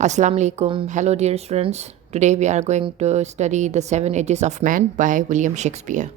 Assalamu alaikum. Hello, dear students. Today we are going to study The Seven Ages of Man by William Shakespeare.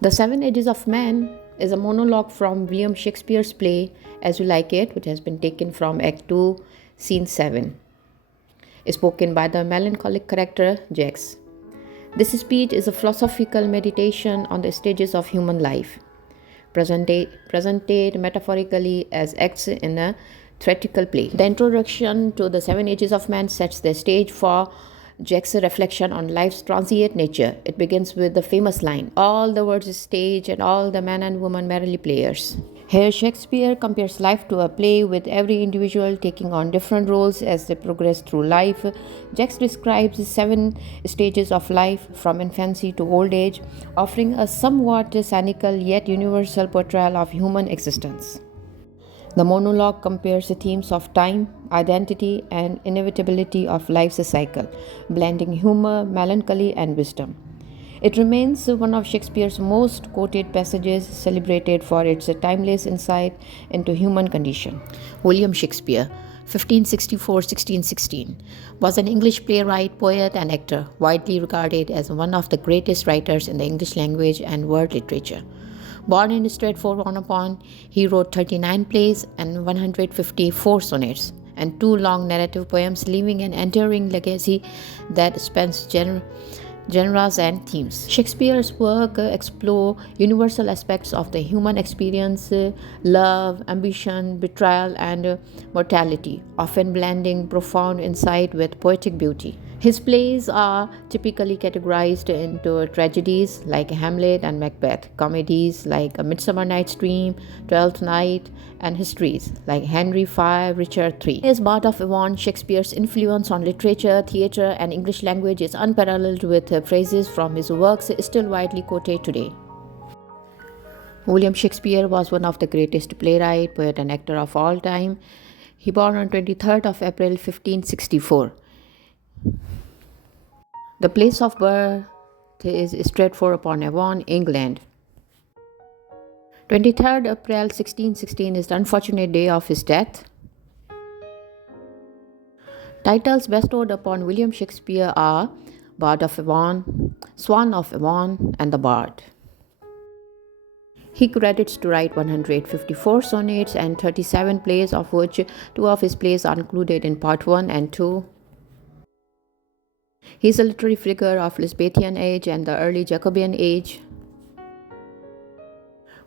The Seven Ages of Man is a monologue from William Shakespeare's play As You Like It, which has been taken from Act 2, Scene 7, spoken by the melancholic character Jax. This speech is a philosophical meditation on the stages of human life, presented metaphorically as acts in a theatrical play. The introduction to the Seven Ages of Man sets the stage for Jack's reflection on life's transient nature. It begins with the famous line, "All the world's is stage and all the men and women merely players." Here, Shakespeare compares life to a play with every individual taking on different roles as they progress through life. Jax describes the seven stages of life from infancy to old age, offering a somewhat cynical yet universal portrayal of human existence. The monologue compares the themes of time, identity, and inevitability of life's cycle, blending humor, melancholy, and wisdom. It remains one of Shakespeare's most quoted passages, celebrated for its timeless insight into human condition. William Shakespeare, 1564-1616, was an English playwright, poet, and actor, widely regarded as one of the greatest writers in the English language and world literature. Born in Stratford-on-Avon, he wrote 39 plays and 154 sonnets and two long narrative poems, leaving an enduring legacy that spans genres and themes. Shakespeare's work explore universal aspects of the human experience, love, ambition, betrayal, and mortality, often blending profound insight with poetic beauty. His plays are typically categorized into tragedies like Hamlet and Macbeth, comedies like A Midsummer Night's Dream, Twelfth Night, and histories like Henry V, Richard III. As Bard of Avon, Shakespeare's influence on literature, theatre, and English language is unparalleled, with phrases from his works still widely quoted today. William Shakespeare was one of the greatest playwright, poet, and actor of all time. He born on 23rd of April 1564. The place of birth is Stratford-upon-Avon, England. 23rd April 1616 is the unfortunate day of his death. Titles bestowed upon William Shakespeare are Bard of Avon, Swan of Avon, and the Bard. He credits to write 154 sonnets and 37 plays, of which two of his plays are included in Part 1 and 2. He is a literary figure of Elizabethan age and the early Jacobean age.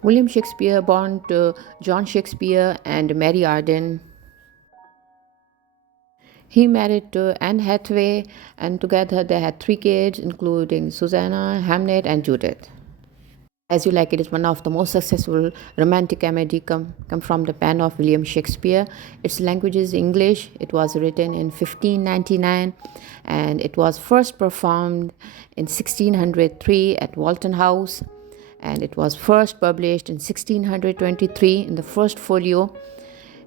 William Shakespeare, born to John Shakespeare and Mary Arden. He married to Anne Hathaway, and together they had three kids, including Susanna, Hamnet, and Judith. As You Like It is one of the most successful romantic comedy come from the pen of William Shakespeare. Its language is English. It was written in 1599 and it was first performed in 1603 at Walton House, and it was first published in 1623 in the first folio.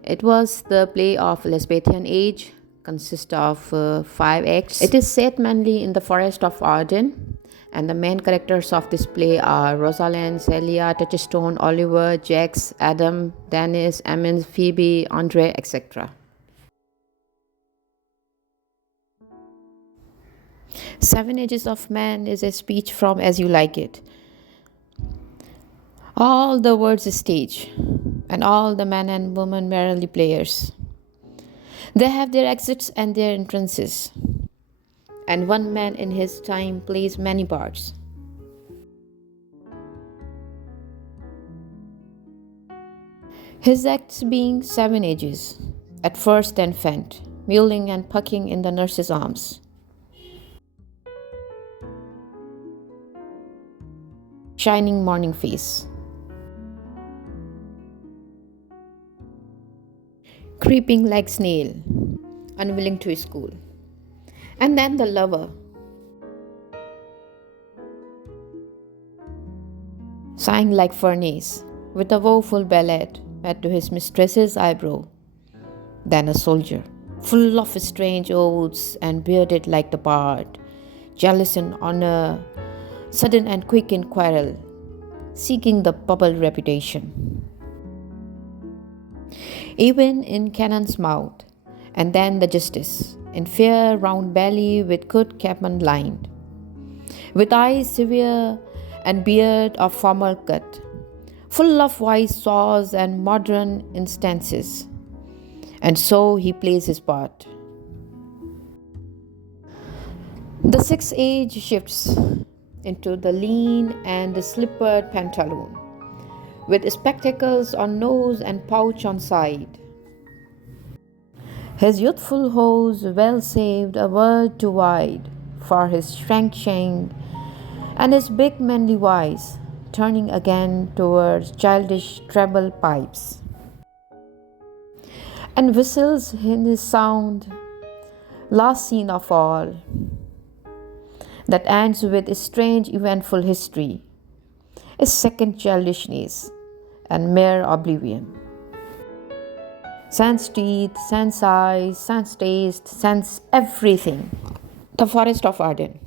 It was the play of Elizabethan age, consists of 5 acts. It is set mainly in the Forest of Arden, and the main characters of this play are Rosalind, Celia, Touchstone, Oliver, Jax, Adam, Dennis, Emmons, Phoebe, Andre, etc. Seven Ages of Man is a speech from As You Like It. All the world's a stage, and all the men and women merely players. They have their exits and their entrances, and one man in his time plays many parts. His acts being 7 ages, at first the infant, mewling and pucking in the nurse's arms. Shining morning face. Creeping like snail, unwilling to school. And then the lover, sighing like furnace, with a woeful ballad met to his mistress's eyebrow. Then a soldier, full of strange oaths and bearded like the bard, jealous in honor, sudden and quick in quarrel, seeking the bubble reputation. Even in cannon's mouth, And then the justice, in fair round belly with good capon lined, with eyes severe and beard of formal cut, full of wise saws and modern instances. And so he plays his part. The sixth age shifts into the lean and the slippered pantaloon, with spectacles on nose and pouch on side. His youthful hose well saved a word too wide for his shrank shank, and his big manly voice turning again towards childish treble pipes, and whistles in his sound, last scene of all, that ends with a strange eventful history, a second childishness, and mere oblivion. Sans teeth, sans eyes, sans taste, sans everything. The Forest of Arden.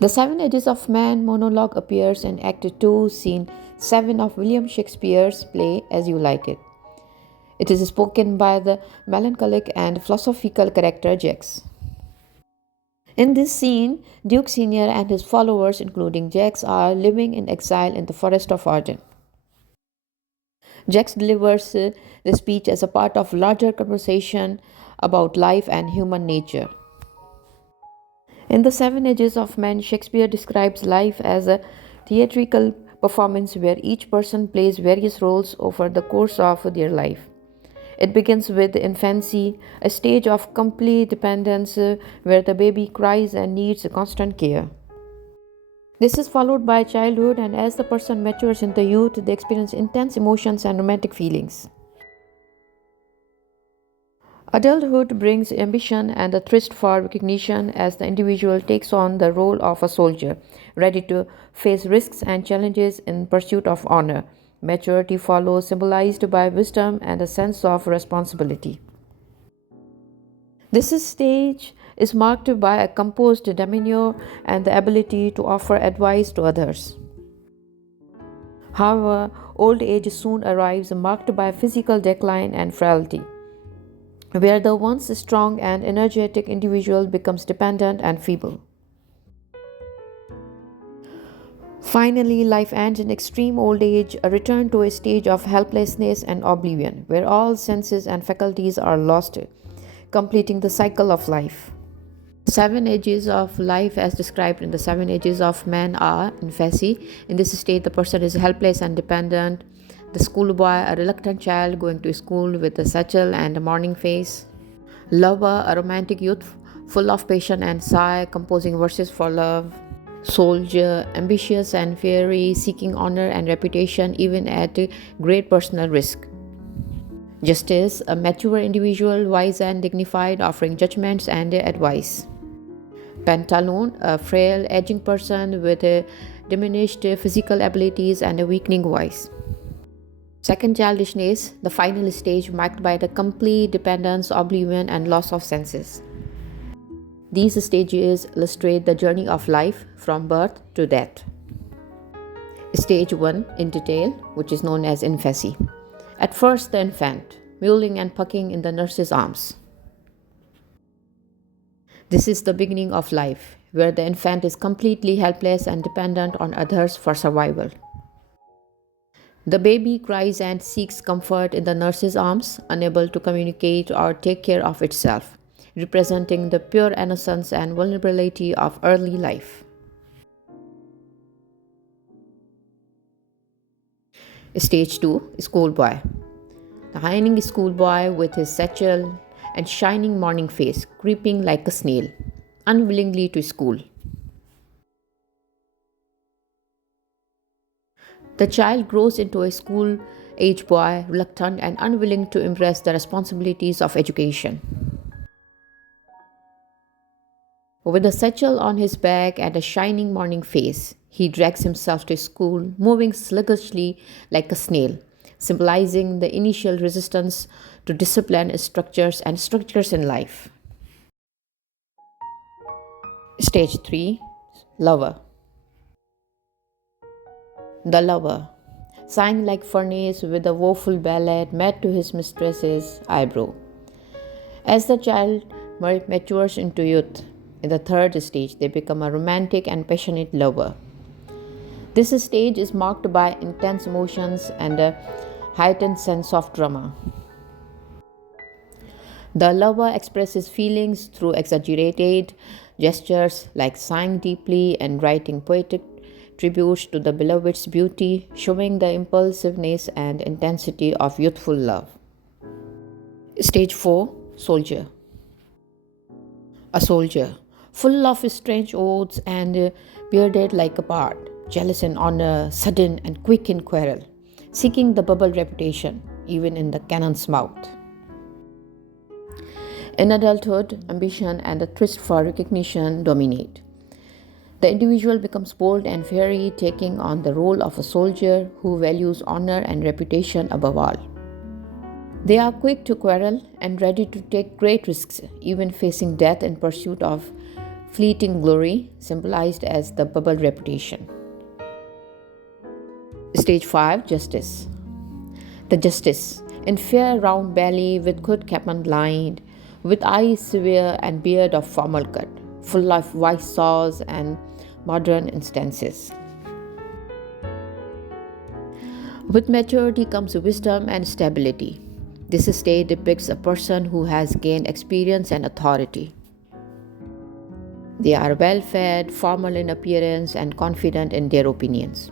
The Seven Ages of Man monologue appears in Act 2, Scene 7 of William Shakespeare's play As You Like It. It is spoken by the melancholic and philosophical character Jacques. In this scene, Duke Senior and his followers, including Jacques, are living in exile in the Forest of Arden. Jacques delivers the speech as a part of larger conversation about life and human nature. In The Seven Ages of Man, Shakespeare describes life as a theatrical performance where each person plays various roles over the course of their life. It begins with infancy, a stage of complete dependence where the baby cries and needs constant care. This is followed by childhood, and as the person matures into youth, they experience intense emotions and romantic feelings. Adulthood brings ambition and the thirst for recognition as the individual takes on the role of a soldier, ready to face risks and challenges in pursuit of honor. Maturity follows, symbolized by wisdom and a sense of responsibility. This stage is marked by a composed demeanor and the ability to offer advice to others. However, old age soon arrives, marked by physical decline and frailty, where the once strong and energetic individual becomes dependent and feeble. Finally, life ends in extreme old age, a return to a stage of helplessness and oblivion, where all senses and faculties are lost, completing the cycle of life. Seven ages of life, as described in the Seven Ages of Man, are infancy. In this state, the person is helpless and dependent. The schoolboy, a reluctant child going to school with a satchel and a morning face. Lover, a romantic youth full of passion and sigh, composing verses for love. Soldier, ambitious and fiery, seeking honor and reputation even at great personal risk. Justice, a mature individual, wise and dignified, offering judgments and advice. Pantaloon, a frail, aging person with diminished physical abilities and a weakening voice. Second, childishness, the final stage marked by the complete dependence, oblivion, and loss of senses. These stages illustrate the journey of life from birth to death. Stage 1 in detail, which is known as infancy. At first, the infant, mewling and pucking in the nurse's arms. This is the beginning of life, where the infant is completely helpless and dependent on others for survival. The baby cries and seeks comfort in the nurse's arms, unable to communicate or take care of itself, representing the pure innocence and vulnerability of early life. Stage 2, schoolboy. The whining schoolboy with his satchel and shining morning face, creeping like a snail, unwillingly to school. The child grows into a school-age boy, reluctant and unwilling to embrace the responsibilities of education. With a satchel on his back and a shining morning face, he drags himself to school, moving sluggishly like a snail, symbolizing the initial resistance to discipline structures and structures in life. Stage 3, lover. The lover, sighing like furnace with a woeful ballad made to his mistress's eyebrow, As the child matures into youth, in the third stage, they become a romantic and passionate lover. This stage is marked by intense emotions and a heightened sense of drama. The lover expresses feelings through exaggerated gestures like sighing deeply and writing poetic tributes to the beloved's beauty, showing the impulsiveness and intensity of youthful love. Stage 4, Soldier. A soldier, full of strange oaths and bearded like a bard, jealous in honor, sudden and quick in quarrel, seeking the bubble reputation, even in the cannon's mouth. In adulthood, ambition and the thirst for recognition dominate. The individual becomes bold and fiery, taking on the role of a soldier who values honor and reputation above all. They are quick to quarrel and ready to take great risks, even facing death in pursuit of fleeting glory, symbolized as the bubble reputation. Stage 5, Justice. The justice, in fair round belly with good capon lined, with eyes severe and beard of formal cut, full of wise saws and modern instances. With maturity comes wisdom and stability. This stage depicts a person who has gained experience and authority. They are well fed, formal in appearance, and confident in their opinions.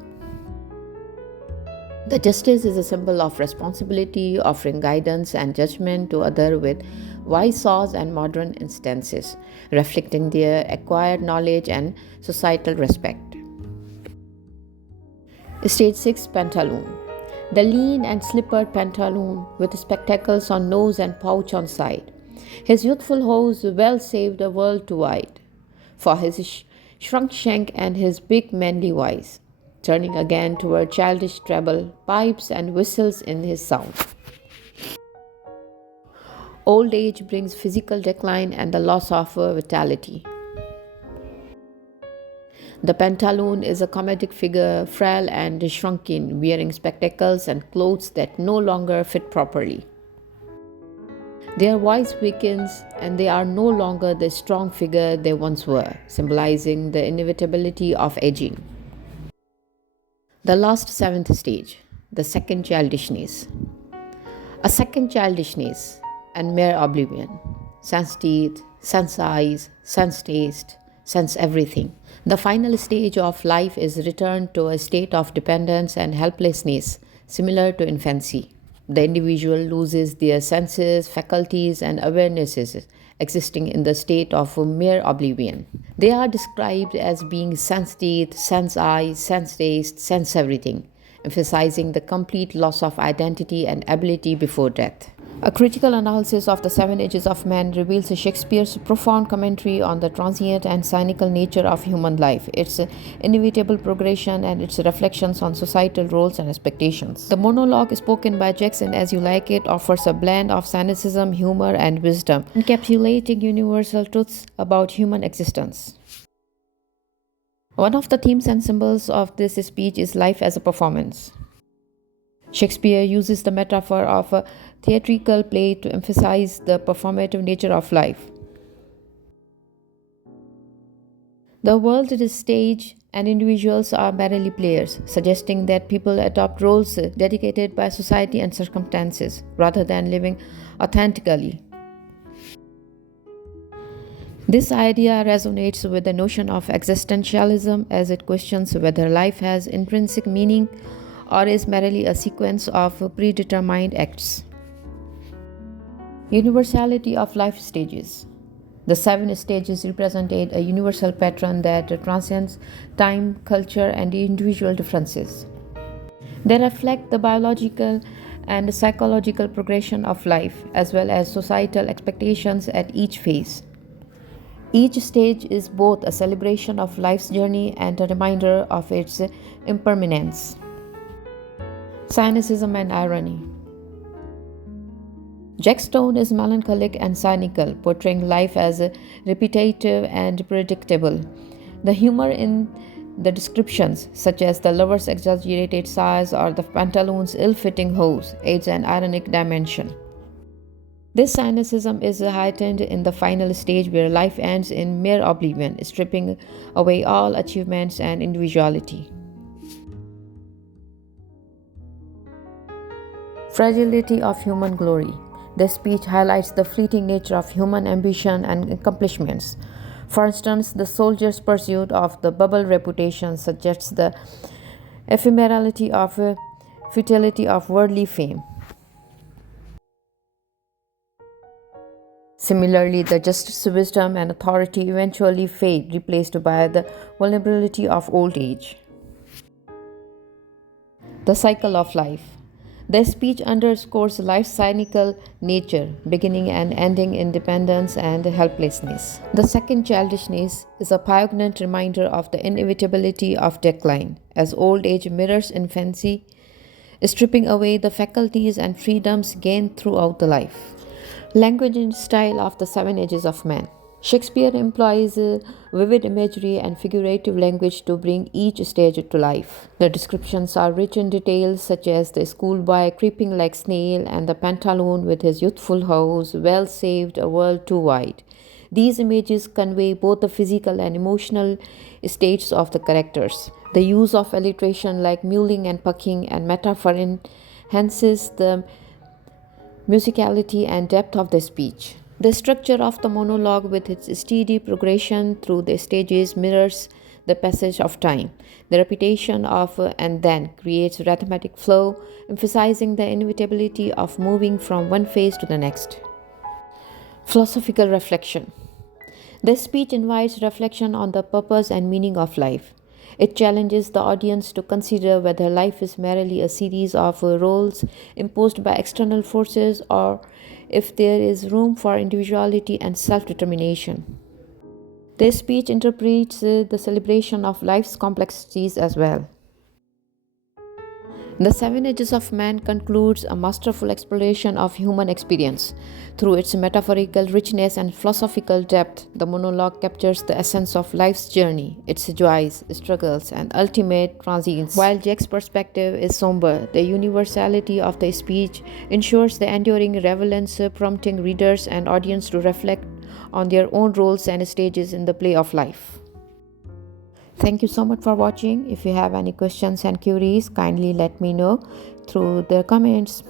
The justice is a symbol of responsibility, offering guidance and judgment to others with wise saws and modern instances, reflecting their acquired knowledge and societal respect. Stage 6, Pantaloon. The lean and slippered pantaloon with spectacles on nose and pouch on side. His youthful hose well saved the world too wide for his shrunk shank and his big manly voice, turning again toward childish treble, pipes and whistles in his sound. Old age brings physical decline and the loss of vitality. The pantaloon is a comedic figure, frail and shrunken, wearing spectacles and clothes that no longer fit properly. Their voice weakens and they are no longer the strong figure they once were, symbolizing the inevitability of aging. The last seventh stage, the second childishness. A second childishness and mere oblivion. Sense teeth, sense eyes, sense taste, sense everything. The final stage of life is return to a state of dependence and helplessness, similar to infancy. The individual loses their senses, faculties, and awarenesses, existing in the state of mere oblivion. They are described as being sense teeth, sense eyes, sense taste, sense everything, emphasizing the complete loss of identity and ability before death. A critical analysis of the seven ages of man reveals Shakespeare's profound commentary on the transient and cynical nature of human life, its inevitable progression, and its reflections on societal roles and expectations. The monologue spoken by Jackson, As You Like It, offers a blend of cynicism, humor, and wisdom, encapsulating universal truths about human existence. One of the themes and symbols of this speech is life as a performance. Shakespeare uses the metaphor of a theatrical play to emphasize the performative nature of life. The world is stage and individuals are merely players, suggesting that people adopt roles dedicated by society and circumstances rather than living authentically. This idea resonates with the notion of existentialism as it questions whether life has intrinsic meaning or is merely a sequence of predetermined acts. Universality of life stages. The seven stages represent a universal pattern that transcends time, culture, and individual differences. They reflect the biological and psychological progression of life, as well as societal expectations at each phase. Each stage is both a celebration of life's journey and a reminder of its impermanence. Cynicism and irony. Jack Stone is melancholic and cynical, portraying life as repetitive and predictable. The humor in the descriptions, such as the lover's exaggerated size or the pantaloon's ill-fitting hose, adds an ironic dimension. This cynicism is heightened in the final stage where life ends in mere oblivion, stripping away all achievements and individuality. Fragility of human glory. This speech highlights the fleeting nature of human ambition and accomplishments. For instance, the soldier's pursuit of the bubble reputation suggests the ephemerality of futility of worldly fame. Similarly, the justice, wisdom, and authority eventually fade, replaced by the vulnerability of old age. The cycle of life. The speech underscores life's cynical nature, beginning and ending in dependence and helplessness. The second, childishness, is a poignant reminder of the inevitability of decline, as old age mirrors infancy, stripping away the faculties and freedoms gained throughout the life. Language and style of the Seven Ages of Man. Shakespeare employs vivid imagery and figurative language to bring each stage to life. The descriptions are rich in details such as the schoolboy creeping like snail and the pantaloon with his youthful hose, well saved, a world too wide. These images convey both the physical and emotional states of the characters. The use of alliteration like mewling and pucking and metaphor enhances the musicality and depth of the speech. The structure of the monologue, with its steady progression through the stages, mirrors the passage of time. The repetition of and then creates rhythmic flow, emphasizing the inevitability of moving from one phase to the next. Philosophical reflection. This speech invites reflection on the purpose and meaning of life. It challenges the audience to consider whether life is merely a series of roles imposed by external forces or if there is room for individuality and self determination. This speech interprets the celebration of life's complexities as well. The Seven Ages of Man concludes a masterful exploration of human experience. Through its metaphorical richness and philosophical depth, the monologue captures the essence of life's journey, its joys, struggles, and ultimate transience. While Jack's perspective is somber, the universality of the speech ensures the enduring relevance, prompting readers and audience to reflect on their own roles and stages in the play of life. Thank you so much for watching. If you have any questions and queries, kindly let me know through the comments.